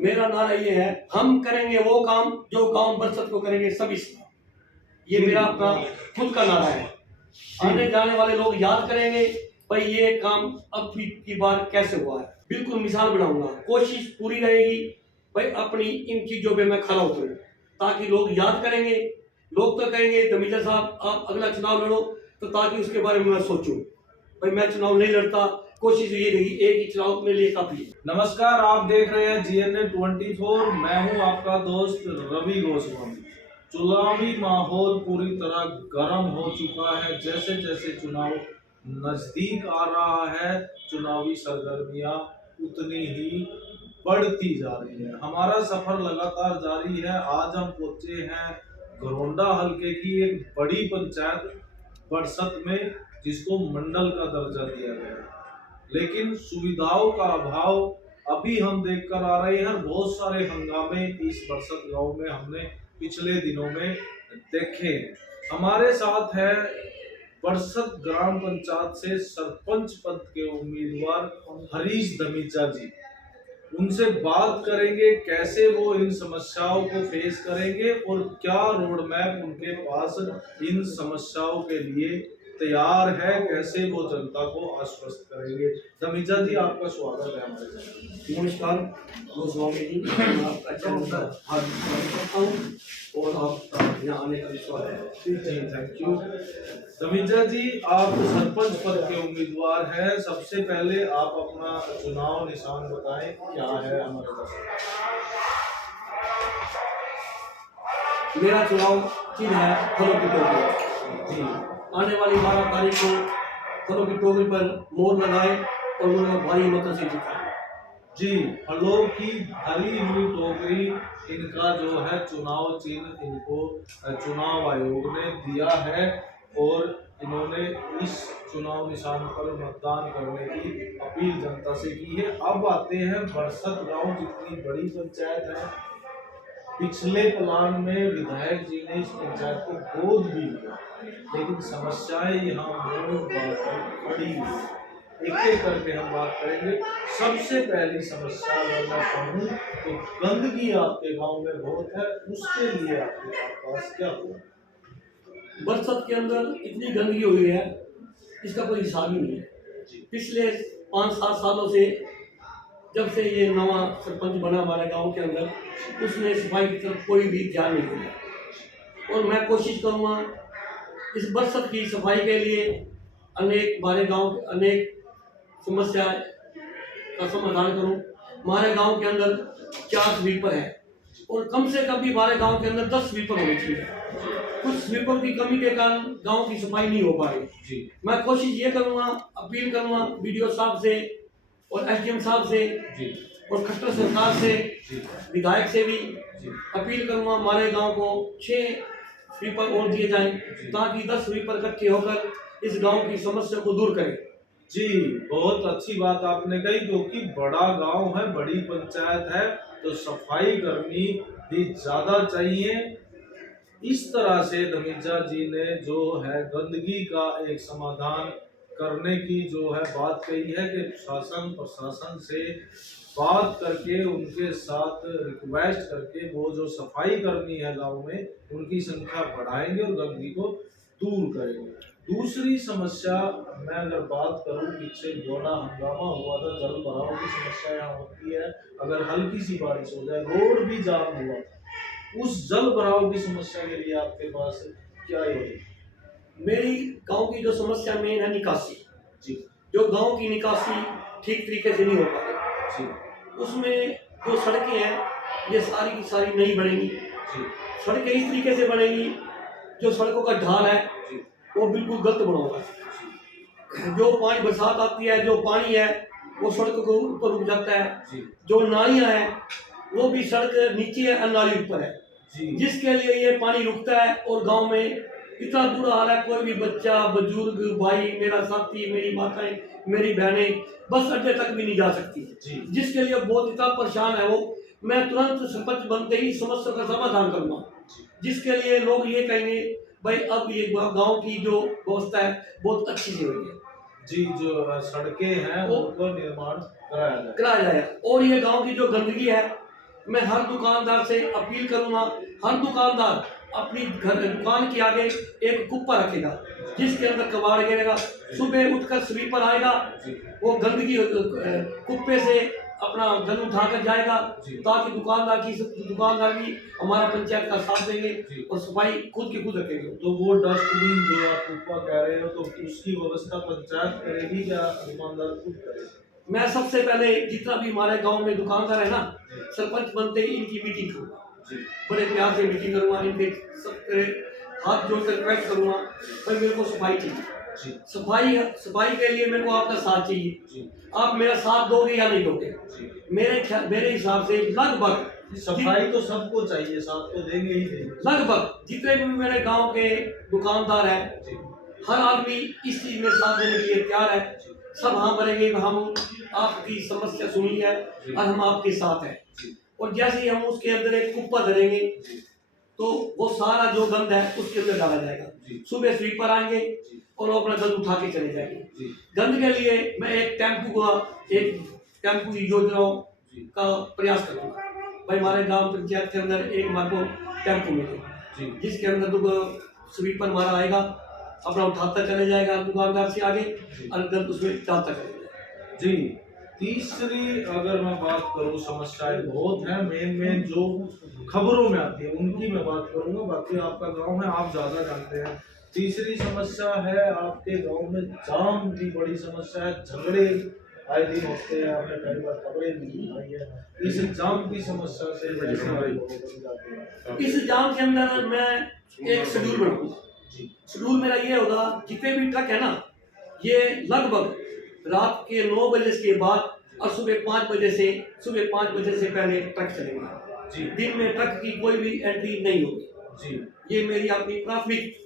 मेरा नारा ये है, हम करेंगे वो काम जो गांव बरसत को करेंगे सभी से। ये मेरा अपना खुद का नारा है। आने जाने वाले लोग याद करेंगे भाई ये काम अब की बार कैसे हुआ है। बिल्कुल मिसाल बनाऊंगा, कोशिश पूरी रहेगी भाई अपनी इन चीजों पे मैं खड़ा उतरूं ताकि लोग याद करेंगे। लोग तो कहेंगे धमीजा साहब आप अगला चुनाव लड़ो, तो ताकि उसके बारे में मैं सोचूं भाई मैं चुनाव नहीं लड़ता, कोशिश ये रही एक ही चुनाव मेरे लिए काफी है। नमस्कार, आप देख रहे हैं GNA 24। मैं हूं आपका दोस्त रवि गोस्वामी। चुनावी माहौल पूरी तरह गर्म हो चुका है। जैसे जैसे चुनाव नजदीक आ रहा है, चुनावी सरगर्मियां उतनी ही बढ़ती जा रही है। हमारा सफर लगातार जारी है। आज हम पहुंचे हैं घरोंडा हलके की एक बड़ी पंचायत बरसत में, जिसको मंडल का दर्जा दिया गया है, लेकिन सुविधाओं का अभाव अभी हम देख कर आ रहे हैं। बहुत सारे हंगामे इस बरसत गांव में हमने पिछले दिनों में देखे। हमारे साथ है बरसत ग्राम पंचायत से सरपंच पद के उम्मीदवार हरीश धमीजा जी। उनसे बात करेंगे कैसे वो इन समस्याओं को फेस करेंगे और क्या रोड मैप उनके पास इन समस्याओं के लिए तैयार है, कैसे वो जनता को आश्वस्त करेंगे। धमीजा जी, आपका स्वागत है हमारे चैनल। नमस्कार गोस्वामी जी, आपका चैनल हार्दिक स्वागत करता हूँ और आप यहाँ आने का विश्वास है। Thank you. धमीजा जी, आप सरपंच पद के उम्मीदवार हैं। सबसे पहले आप अपना चुनाव निशान बताएं, क्या है हमारे पास। मेरा चुनाव चिन्ह है फलों की टोकरी जी। आने वाली 12 तारीख को फलों की टोकरी पर मोहर लगाए और मुझे भारी मतों से जिताए जी। फलों की भरी हुई टोकरी इनका जो है चुनाव चिन्ह इनको चुनाव आयोग ने दिया है और इन्होंने इस चुनाव निशान पर मतदान करने की अपील जनता से की है। अब आते हैं बरसत गांव, जितनी बड़ी पंचायत है। पिछले प्लान में विधायक जी ने इस पंचायत को गोद भी लिया, लेकिन समस्याएं यहाँ मूल खड़ी हुई। एक एक करके हम बात करेंगे। सबसे पहली समस्या अगर मैं कहूँ तो गंदगी आपके गांव में बहुत है, उसके लिए आपके पास क्या हुआ। बरसत के अंदर इतनी गंदगी हुई है इसका कोई हिसाब ही नहीं है। पिछले 5-7 सालों से जब से ये नवा सरपंच बना हमारे गांव के अंदर, उसने सफाई की तरफ कोई भी ध्यान नहीं दिया और मैं कोशिश करूँगा इस बरसत की सफाई के लिए अनेक हमारे गांव के अनेक समस्या का समाधान करूं। हमारे गांव के अंदर 4 स्वीपर है और कम से कम भी हमारे गांव के अंदर 10 स्वीपर होने चाहिए। कुछ स्वीपर की कमी के कारण गांव की सफाई नहीं हो पा रही। मैं कोशिश ये करूंगा, अपील करूंगा बीडीओ साहब से और SDM साहब से और खट्टर सरकार से, विधायक से भी अपील करूंगा हमारे गांव को 6 स्वीपर और दिए जाएं ताकि 10 स्वीपर इकट्ठे होकर इस गांव की समस्या को दूर करें। जी, बहुत अच्छी बात आपने कही, क्योंकि बड़ा गांव है, बड़ी पंचायत है, तो सफाई कर्मी भी ज्यादा चाहिए। इस तरह से धमीजा जी ने जो है गंदगी का एक समाधान करने की जो है बात कही है कि शासन प्रशासन से बात करके उनके साथ रिक्वेस्ट करके वो जो सफाई कर्मी है गांव में उनकी संख्या बढ़ाएंगे और गंदगी को दूर करेंगे। दूसरी समस्या मैं अगर बात करूं, पीछे बड़ा हंगामा हुआ था, जल भराव की समस्या यहाँ होती है। अगर हल्की सी बारिश हो जाए, रोड भी जाम हुआ था, उस जल भराव की समस्या के लिए आपके पास क्या योजना। मेरी गांव की जो समस्या मेन है निकासी जी। जो गांव की निकासी ठीक तरीके से नहीं हो पा रही जी। उसमें जो सड़कें हैं ये सारी की सारी नहीं बनेंगी। सड़कें इस तरीके से बनेंगी, जो सड़कों का ढाल है वो बिल्कुल गलत बना हुआ है। जो पानी बरसात आती है, जो पानी है वो सड़कों के ऊपर रुक जाता है। जो नालियां हैं वो भी सड़क नीचे है और नाली ऊपर है, जिसके लिए ये पानी रुकता है और गांव में इतना बुरा हाल है। कोई भी बच्चा, बुजुर्ग, भाई, मेरा साथी, मेरी माताएं, मेरी बहनें बस अड्डे तक भी नहीं जा सकती, जिसके लिए बहुत इतना परेशान है वो। मैं तुरंत सरपंच बनते ही समस्या का समाधान करूंगा, जिसके लिए लोग ये कहेंगे भाई अब ये गांव की जो व्यवस्था है बहुत अच्छी से हुई है। जी, जो सड़कें हैं उनको निर्माण कराया जाए और ये गांव की जो गंदगी है मैं हर दुकानदार से अपील करूंगा, हर दुकानदार अपनी घर दुकान के आगे एक कुप्पा रखेगा जिसके अंदर कबाड़ गिरेगा। सुबह उठकर स्वीपर आएगा, वो गंदगी कुप्पे से अपना गंद उठाकर जाएगा, ताकि दुकानदार भी हमारा पंचायत का साथ देंगे और सफाई खुद की खुद रखेंगे। तो वो डस्टबिन जो आप ऊपर कह रहे हो, तो उसकी व्यवस्था पंचायत करेगी या दुकानदार खुद करेगा? मैं सबसे पहले जितना भी हमारे गांव में दुकानदार है ना, सरपंच बनते ही इनकी मीटिंग करूंगा, बड़े प्यार से मीटिंग करूंगा, इनके सबके हाथ जोड़कर रिक्वेस्ट करूंगा, भाई मेरे को सफाई चाहिए। सफाई के लिए मेरे को आपका साथ चाहिए। आप मेरा साथ दोगे या नहीं दोगे? मेरे हिसाब से लगभग सफाई तो सबको चाहिए, साथ तो देंगे ही देंगे। लगभग जितने भी मेरे गांव के दुकानदार हैं, हर आदमी इस चीज में साथ देने के लिए तैयार है। सब हाँ भरेंगे, हम आपकी समस्या सुनी है और हम आपके साथ हैं। और जैसे ही हम उसके अंदर एक कुप्पा धरेंगे तो वो सारा जो गंद है उसके अंदर डाला जाएगा। सुबह स्वीपर आएंगे और वो अपना गंद उठा के चले जाएंगे। गंद के लिए मैं एक टेम्पू की योजनाओं का प्रयास करूंगा। भाई हमारे गांव पंचायत के अंदर एक हमारे को टेम्पू मिले जिसके अंदर स्वीपर हमारा आएगा, अपना उठाता चले जाएगा दुकानदार से आगे और गंद उसमें डालता चले जाएगा। जी, तीसरी अगर मैं बात करूं, समस्याएं बहुत हैं, मेन जो खबरों में आती है उनकी मैं बात करूंगा। बाकी आपका गांव है, आप ज्यादा जानते हैं। तीसरी समस्या है आपके गांव में जाम की बड़ी समस्या है, झगड़े आए दिन होते हैं, आपने कई बार खबरें भी दिखाई है। इस जाम की समस्या से कैसे आप लोग बच जाते हैं? इस जाम के अंदर मैं एक शेड्यूल बनाऊंगा। शेड्यूल मेरा ये होगा, जितने भी ट्रक है ना, ये लगभग रात के 9 बजे के बाद और सुबह 5 बजे से पहले ट्रक चलेंगे। दिन में ट्रक की कोई भी एंट्री नहीं होगी। ये मेरी अपनी प्राथमिक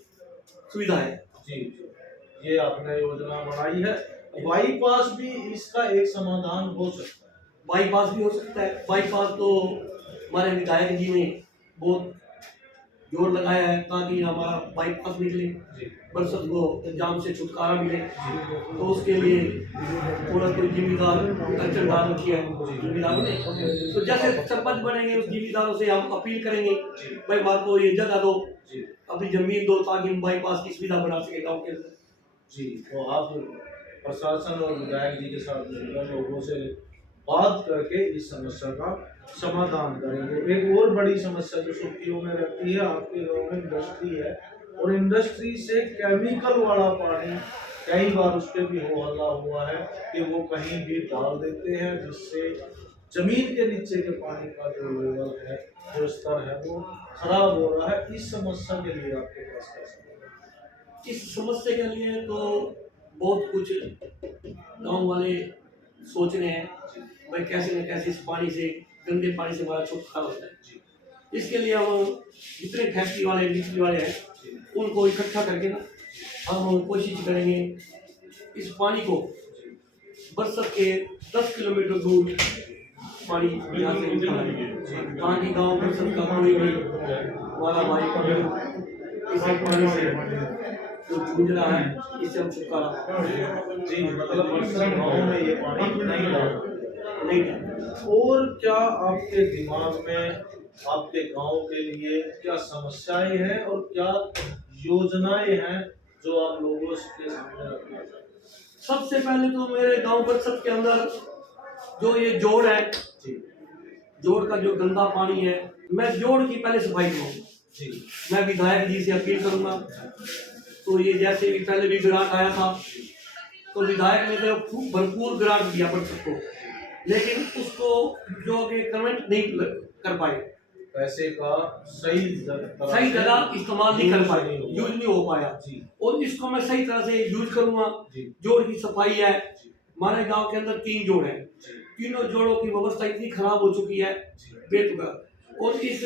सुविधा है। ये आपने योजना बनाई है। बाईपास भी इसका एक समाधान हो सकता है। बाईपास भी हो सकता है। बाईपास तो हमारे विधायक जी ने बहुत जोर लगाया है ताकि हमारा बाईपास निकले, बरसत को जाम से छुटकारा मिले। तो उसके लिए थोड़ा कोई जिम्मेदार अड़चन डाल रखी है जिम्मेदारों ने। तो जैसे सरपंच बनेंगे उस जिम्मेदारों से हम अपील करेंगे, भाई हमारे को ये जगह दो, अपनी जमीन दो, ताकि हम बाईपास की सुविधा बना सके गाँव के अंदर। तो आप प्रशासन और विधायक जी के साथ मिलकर लोगों से बात करके इस समस्या का समाधान करेंगे। एक और बड़ी समस्या जो सुर्खियों में रहती है, आपके गांव में इंडस्ट्री है और इंडस्ट्री से केमिकल वाला पानी, कई बार उस पर भी हो हल्ला हुआ है कि वो कहीं भी डाल देते हैं, जिससे जमीन के नीचे के पानी का जो लेवल है, जो स्तर है, वो खराब हो रहा है। इस समस्या के लिए आपके पास कैसा? इस समस्या के लिए तो बहुत कुछ गांव वाले सोच रहे हैं, भाई कैसे न कैसे इस पानी से, गंदे पानी से हमारा छुटकारा होता है। इसके लिए हम जितने फैक्ट्री वाले, बिजली वाले हैं, उनको इकट्ठा करके ना हम कोशिश करेंगे इस पानी को बरसत के 10 किलोमीटर दूर पानी यहाँ से निकालेंगे, ताकि गाँव बरसत का कोई भी हमारा भाई इस पानी से जो जूझ रहा है, इससे हम छुटकारा। मतलब बरसत गाँव में ये पानी नहीं डाल। और क्या आपके दिमाग में आपके गांव के लिए क्या समस्याएं हैं और क्या योजनाएं हैं जो आप लोगों के सामने रखना चाहते हैं? सबसे पहले तो मेरे गांव बरसत के अंदर जो ये जोड़ है, जोड़ का जो गंदा पानी है, मैं जोड़ की पहले सफाई करूँगा। मैं विधायक जी से अपील करूंगा। तो ये जैसे भी पहले भी ग्रांट आया था, तो विधायक ने तो खूब भरपूर ग्रांट दिया बरसत को, लेकिन उसको जो कन्वेंट नहीं कर पाए, पैसे का सही जगह इस्तेमाल नहीं कर पाए, यूज नहीं हो पाया। और इसको मैं सही तरह से यूज करूंगा। जोड़ की सफाई है, हमारे गांव के अंदर 3 जोड़ है, तीनों जोड़ों की व्यवस्था इतनी खराब हो चुकी है बेतुका। और इस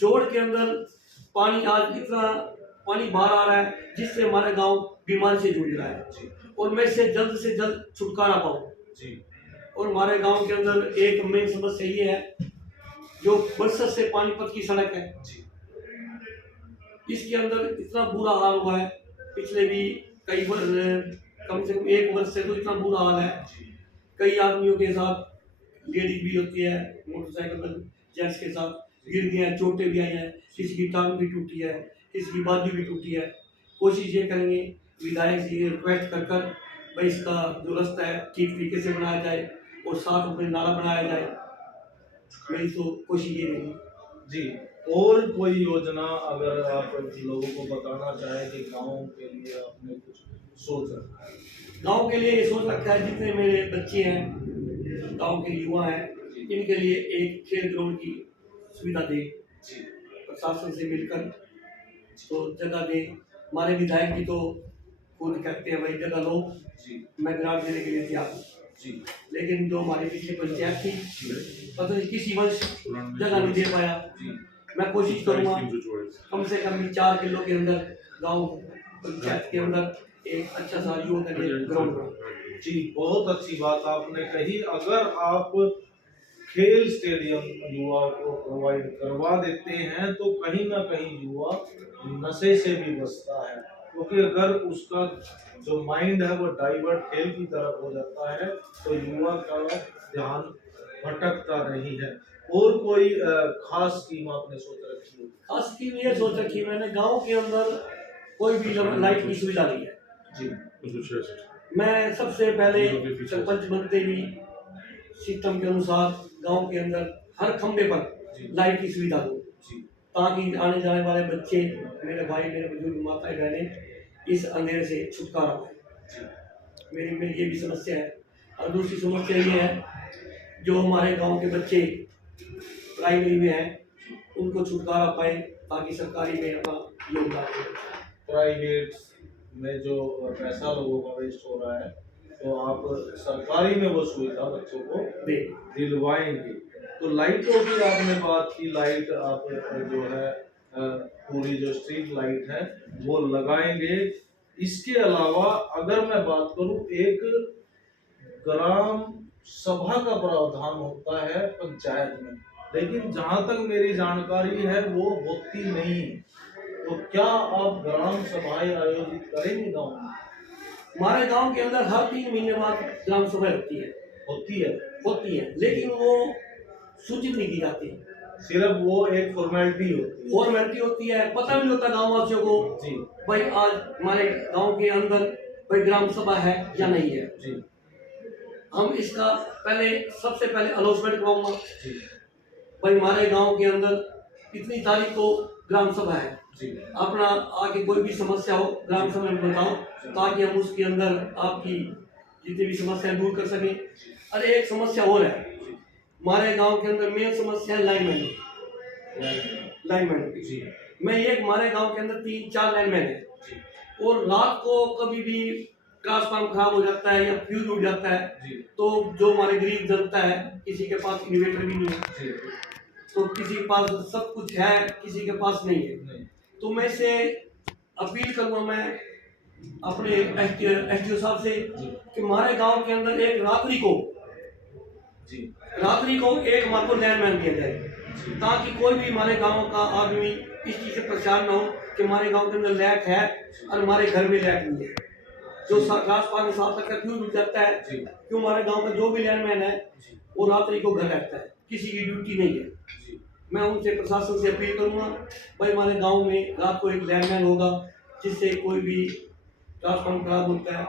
जोड़ के अंदर पानी आज इतना पानी बाहर आ रहा है जिससे हमारा गांव बीमारी से जूझ रहा है, और मैं इससे जल्द से जल्द छुटकारा पाऊँ। और हमारे गांव के अंदर एक मेन समस्या ये है, जो बरसत से पानीपत की सड़क है, इसके अंदर इतना बुरा हाल हुआ है। पिछले भी कई कम से कम 1 वर्ष से तो इतना बुरा हाल है। कई आदमियों के साथ लेडीज भी होती है, मोटरसाइकिल पर जेंट्स के साथ गिर गए हैं, चोटें भी आई हैं, किसी की टांग भी टूटी है, किसी की बाजू भी टूटी है। कोशिश ये करेंगे विधायक जी रिक्वेस्ट कर कर भाई इसका जो रास्ता है ठीक तरीके से बनाया जाए और साथ में नाला बनाया जाए। मेरी तो कोशिश ये रहेगी। जी, और कोई योजना अगर आप लोगों को बताना चाहें कि गांव के लिए आपने कुछ सोच रखा है? गांव के लिए ये सोच रखा है जितने मेरे बच्चे हैं, गांव के युवा हैं, इनके लिए एक खेल ग्राउंड की सुविधा दे, जी प्रशासन से मिलकर तो जगह दे। हमारे विधायक जी तो खुद कहते हैं भाई जगह लो, जी मैं ग्रांट देने के लिए तैयार हूँ। जी लेकिन जो हमारी पिछली पंचायत थी पता नहीं किसी वंश जगह नहीं दे पाया। जी मैं कोशिश करूँगा कम से कम 4 किलो के अंदर गांव पंचायत के अंदर एक अच्छा सा युवा का ग्राउंड बनाऊं। जी, बहुत अच्छी बात आपने कही। अगर आप खेल स्टेडियम युवा को प्रोवाइड करवा देते हैं तो कहीं ना कहीं युवा नशे से भी बचता है, क्योंकि अगर उसका जो माइंड है वो डाइवर्ट खेल की तरफ हो जाता है तो युवा का ध्यान भटकता नहीं है। और कोई खास स्कीम आपने सोच रखी है? खास स्कीम ये सोच रखी मैंने, गांव के अंदर कोई भी लाइट की सुविधा नहीं है जी मैं सबसे पहले सरपंच बनते भी सिस्टम के अनुसार गांव के अंदर हर खंबे पर लाइट की सुविधा दूं, जी ताकि आने जाने वाले बच्चे, मेरे भाई, मेरे बुजुर्ग, माताएं, बहनें इस अंधेरे से छुटकारा पाए। मेरी ये भी समस्या है। और दूसरी समस्या ये है जो हमारे गांव के बच्चे प्राइमरी में हैं उनको छुटकारा पाए, ताकि सरकारी में अपना योगदान दें। प्राइवेट में जो पैसा लोगों का वेस्ट हो रहा है तो आप सरकारी में वो सुविधा बच्चों को दिलवाएंगे। तो लाइटों की आपने बात की, लाइट आप जो है पूरी जो स्ट्रीट लाइट है वो लगाएंगे। इसके अलावा अगर मैं बात करूं, एक ग्राम सभा का प्रावधान होता है पंचायत में, लेकिन जहां तक मेरी जानकारी है वो होती नहीं। तो क्या आप ग्राम सभाएं आयोजित करेंगे गांव में? हमारे गांव के अंदर हर 3 महीने बाद ग्राम सभा होती है, लेकिन वो सूचित नहीं की जाती। सिर्फ वो एक फॉर्मेलिटी होती है, पता भी नहीं होता गांव वासियों को जी भाई आज हमारे गांव के अंदर भाई ग्राम सभा है या नहीं है। जी हम इसका सबसे पहले अनाउंसमेंट करवाऊंगा जी भाई हमारे गांव के अंदर इतनी तारीख को ग्राम सभा है, जी अपना आगे कोई भी समस्या हो ग्राम सभा में बताओ, ताकि हम उसके अंदर आपकी जितनी भी समस्याएं दूर कर सकें। और एक समस्या और है, हमारे गांव के अंदर मेन समस्या है लाइनमैन की। जी मैं ये हमारे गांव के अंदर 3-4 लाइनमैन है और रात को कभी भी ट्रांसफार्मर खराब हो जाता है या फ्यूज उड़ जाता है, तो जो हमारे गरीब जनता है किसी के पास इन्वर्टर भी नहीं है, तो किसी के पास सब कुछ है, किसी के पास नहीं है। तो मैं से अपील करूंगा मैं अपने एसडीओ साहब से कि हमारे गांव के अंदर एक रात्रि को एक हमारे को लैंडमैन दिया जाए, ताकि कोई भी हमारे गांव का आदमी इस चीज से परेशान ना हो कि हमारे गांव के अंदर लाइट है और हमारे घर में लाइट नहीं है। जो ट्रांसफार्मर 7 तक का फ्यूज उड़ जाता है, क्यों हमारे गांव का जो भी लैंडमैन है वो रात्रि को घर रहता है, किसी की ड्यूटी नहीं है। मैं उनसे प्रशासन से अपील करूंगा भाई हमारे गांव में रात को एक लैंडमैन होगा, जिससे कोई भी ट्रांसफार्मर खराब होता है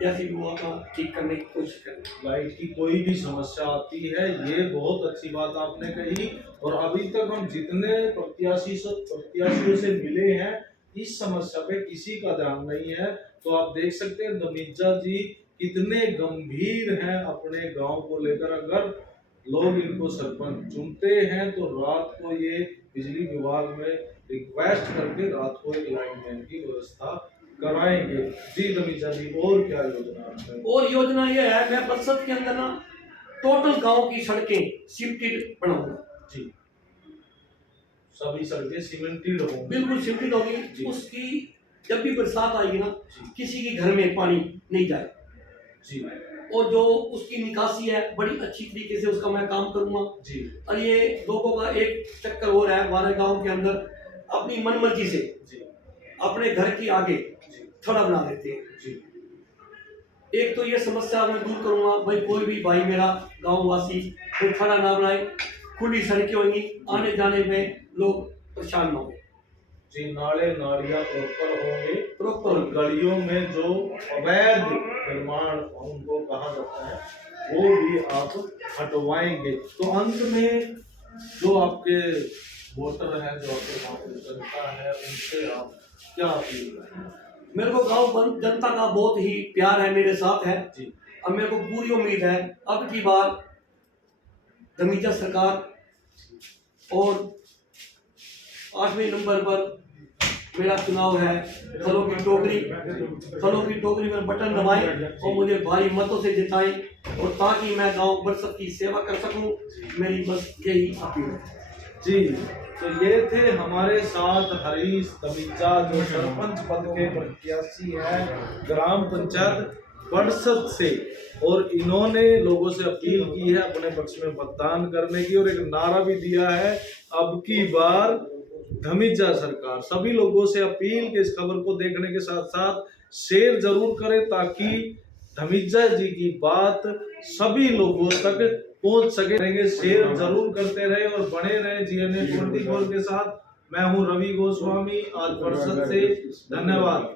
जैसे भी वो अपना ठीक करने की कोशिश करें। लाइट की कोई भी समस्या आती है, ये बहुत अच्छी बात आपने कही। और अभी तक हम जितने प्रत्याशियों से मिले हैं इस समस्या पे किसी का ध्यान नहीं है। तो आप देख सकते हैं दमीजा जी कितने गंभीर हैं अपने गांव को लेकर। अगर लोग इनको सरपंच चुनते हैं तो रात को ये बिजली विभाग में रिक्वेस्ट करके रात को एक लाइनमैन की व्यवस्था कराएंगे। जी दमीजा जी, और क्या योजना है? और योजना ये है, मैं बरसत के अंदर ना टोटल गांव की सड़कें सीमेंटेड बनाऊंगा। जी, सभी सड़कें सीमेंटेड होंगी, बिल्कुल सीमेंटेड होगी। उसकी जब भी बरसात आएगी ना, किसी के घर में पानी नहीं जाए जी, और जो उसकी निकासी है बड़ी अच्छी तरीके से उसका मैं काम करूंगा जी। और ये लोगों का एक चक्कर हो रहा है हमारे गांव के अंदर, अपनी मनमर्जी से अपने घर की आगे थड़ा बना देते हैं जी। एक तो ये समस्या मैं दूर करूंगा भाई, कोई भी भाई मेरा गांव वासी कोई थड़ा ना बनाए, खुली सड़कें होंगी, आने जाने में लोग परेशान न होंगे। जी, नाले नालियां प्रॉपर होंगे, प्रॉपर और गलियों में जो अवैध निर्माण उनको कहा जाता है वो भी आप हटवाएंगे। तो अंत में जो आपके वोटर है, जो आपके गाँव की जनता है, उनसे आप क्या अपील करेंगे? मेरे को गांव जनता का बहुत ही प्यार है, मेरे साथ है जी अब मेरे को पूरी उम्मीद है अब की बार धमीजा सरकार, और 8वें नंबर पर मेरा चुनाव है। फलों की टोकरी में बटन दबाएं और मुझे भारी मतों से जिताएं, और ताकि मैं गांव बरसत की सेवा कर सकूं। मेरी बस यही अपील है। जी, तो ये थे हमारे साथ हरीश धमीजा, जो सरपंच पद के प्रत्याशी हैं ग्राम पंचायत बरसत से, और इन्होंने लोगों से अपील की है अपने पक्ष में मतदान करने की, और एक नारा भी दिया है, अब की बार धमीजा सरकार। सभी लोगों से अपील कि इस खबर को देखने के साथ साथ शेयर जरूर करें, ताकि धमीजा जी की बात सभी लोगों तक पहुंच सके। शेयर जरूर करते रहे और बने रहे GNA 24 के साथ। मैं हूं रवि गोस्वामी, आज बरसत से। धन्यवाद।